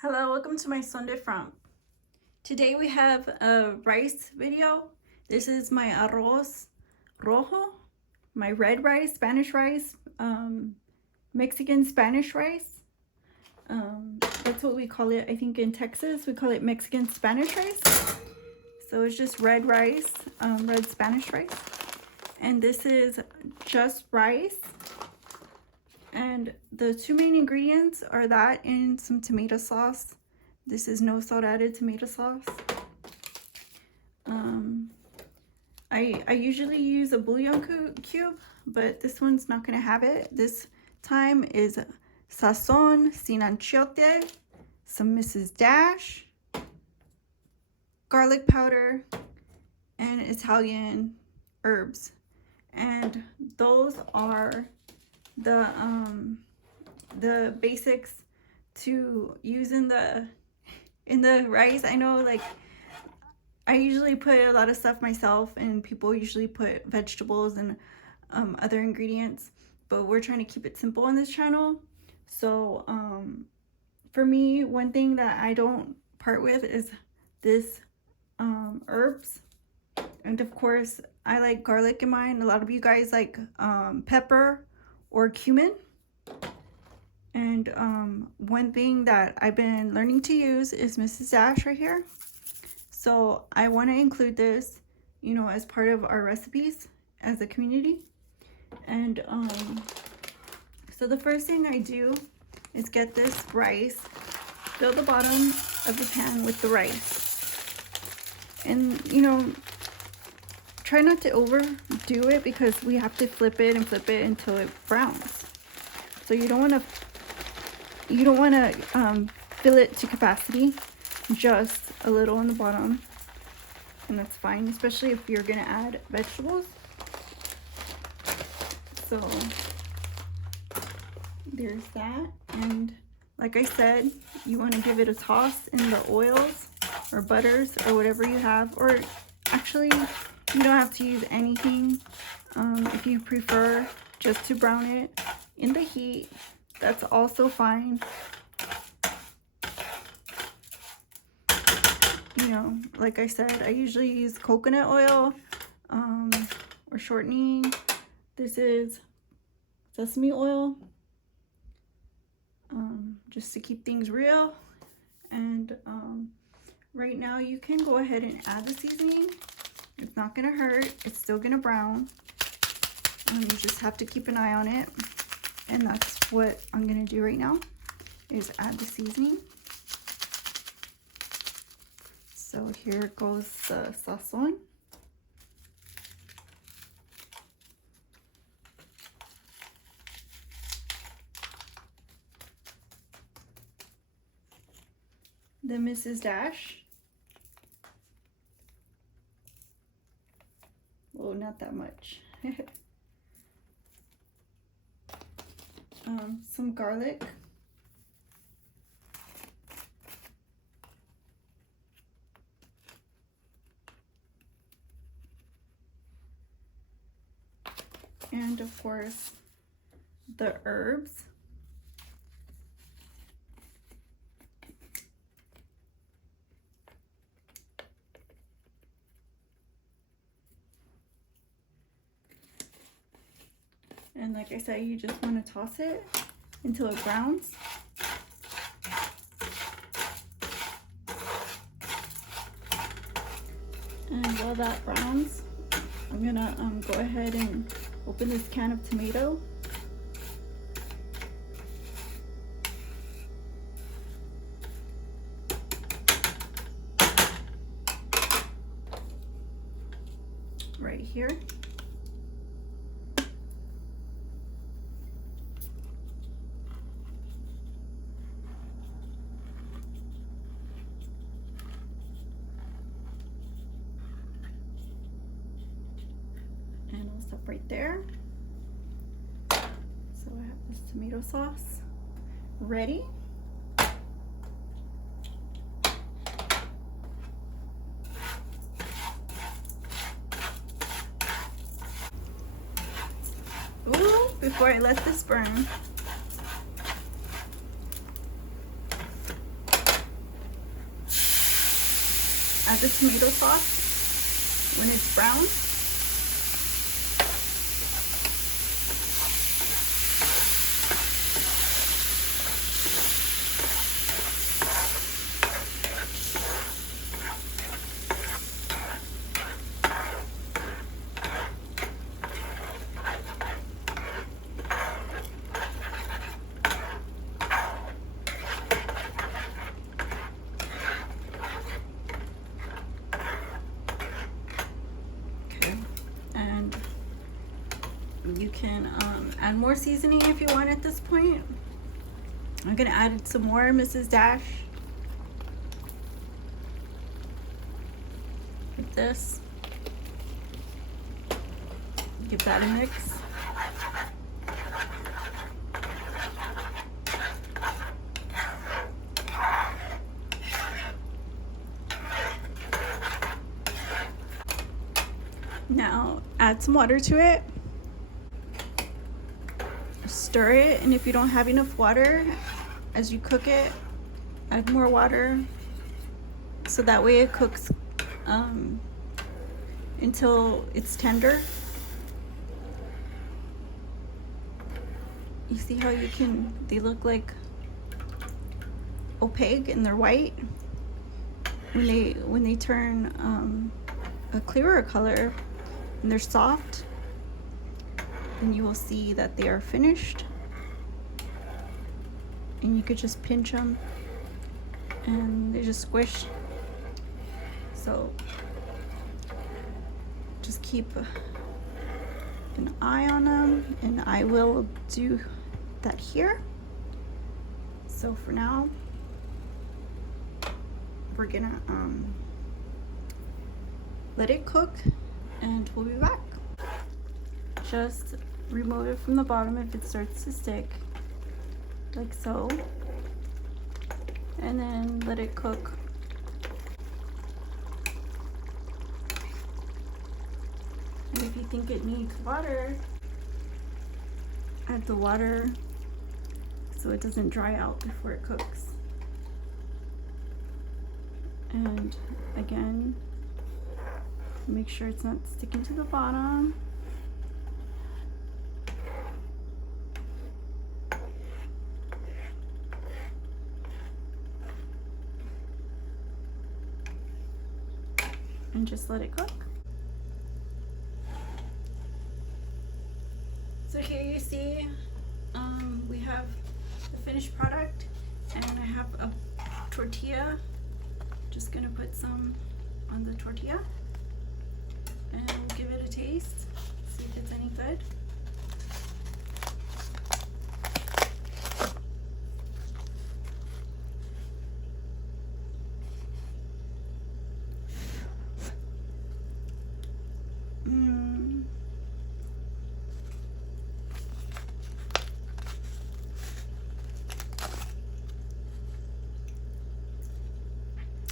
Hello, welcome to my Sunday Front. Today we have a rice video. This is my arroz rojo, my red rice, Spanish rice, Mexican Spanish rice. That's what we call it. I think in Texas we call it Mexican Spanish rice. So it's just red rice, red Spanish rice. And this is just rice. And the two main ingredients are that and some tomato sauce. This is no salt added tomato sauce. I usually use a bouillon cube, but this one's not gonna have it. This time is Sazon, sin anchote, some Mrs. Dash, garlic powder, and Italian herbs. And those are the basics to use in the rice. I know, like, I usually put a lot of stuff myself, and people usually put vegetables and other ingredients, but we're trying to keep it simple on this channel. So for me, one thing that I don't part with is this herbs. And of course I like garlic in mine. A lot of you guys like pepper or cumin. And one thing that I've been learning to use is Mrs. Dash right here. So I want to include this, you know, as part of our recipes as a community. And so the first thing I do is get this rice, fill the bottom of the pan with the rice. And, you know, try not to overdo it because we have to flip it until it browns. So you don't want to fill it to capacity, just a little on the bottom, and that's fine, especially if you're gonna add vegetables. So there's that. And like I said, you want to give it a toss in the oils or butters or whatever you have, or actually you don't have to use anything. If you prefer just to brown it in the heat, that's also fine. You know, like I said, I usually use coconut oil or shortening. This is sesame oil, just to keep things real. And right now you can go ahead and add the seasoning. It's not gonna hurt, it's still gonna brown. You just have to keep an eye on it. And that's what I'm gonna do right now, is add the seasoning. So here goes the Sazon. The Mrs. Dash. Well, not that much. Some garlic. And of course, the herbs. And like I said, you just want to toss it until it browns. And while that browns, I'm gonna go ahead and open this can of tomato. Right here. And I'll stop right there. So I have this tomato sauce ready. Ooh, before I let this burn, add the tomato sauce when it's brown. You can add more seasoning if you want at this point. I'm gonna add some more Mrs. Dash with this. Give that a mix. Now add some water to it. Stir it, and if you don't have enough water as you cook it, add more water so that way it cooks until it's tender. You see how they look like opaque and they're white. When they turn a clearer color and they're soft, then you will see that they are finished, and you could just pinch them and they just squish. So just keep an eye on them, and I will do that here. So for now, we're gonna let it cook, and we'll be back. Just remove it from the bottom if it starts to stick, like so, and then let it cook. And if you think it needs water, add the water so it doesn't dry out before it cooks. And again, make sure it's not sticking to the bottom. And just let it cook. So here you see we have the finished product, and I have a tortilla. Just gonna put some on the tortilla and give it a taste, see if it's any good.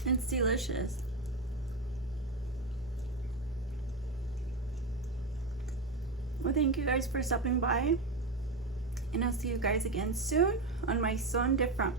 It's delicious. Well, thank you guys for stopping by, and I'll see you guys again soon on my Son Different.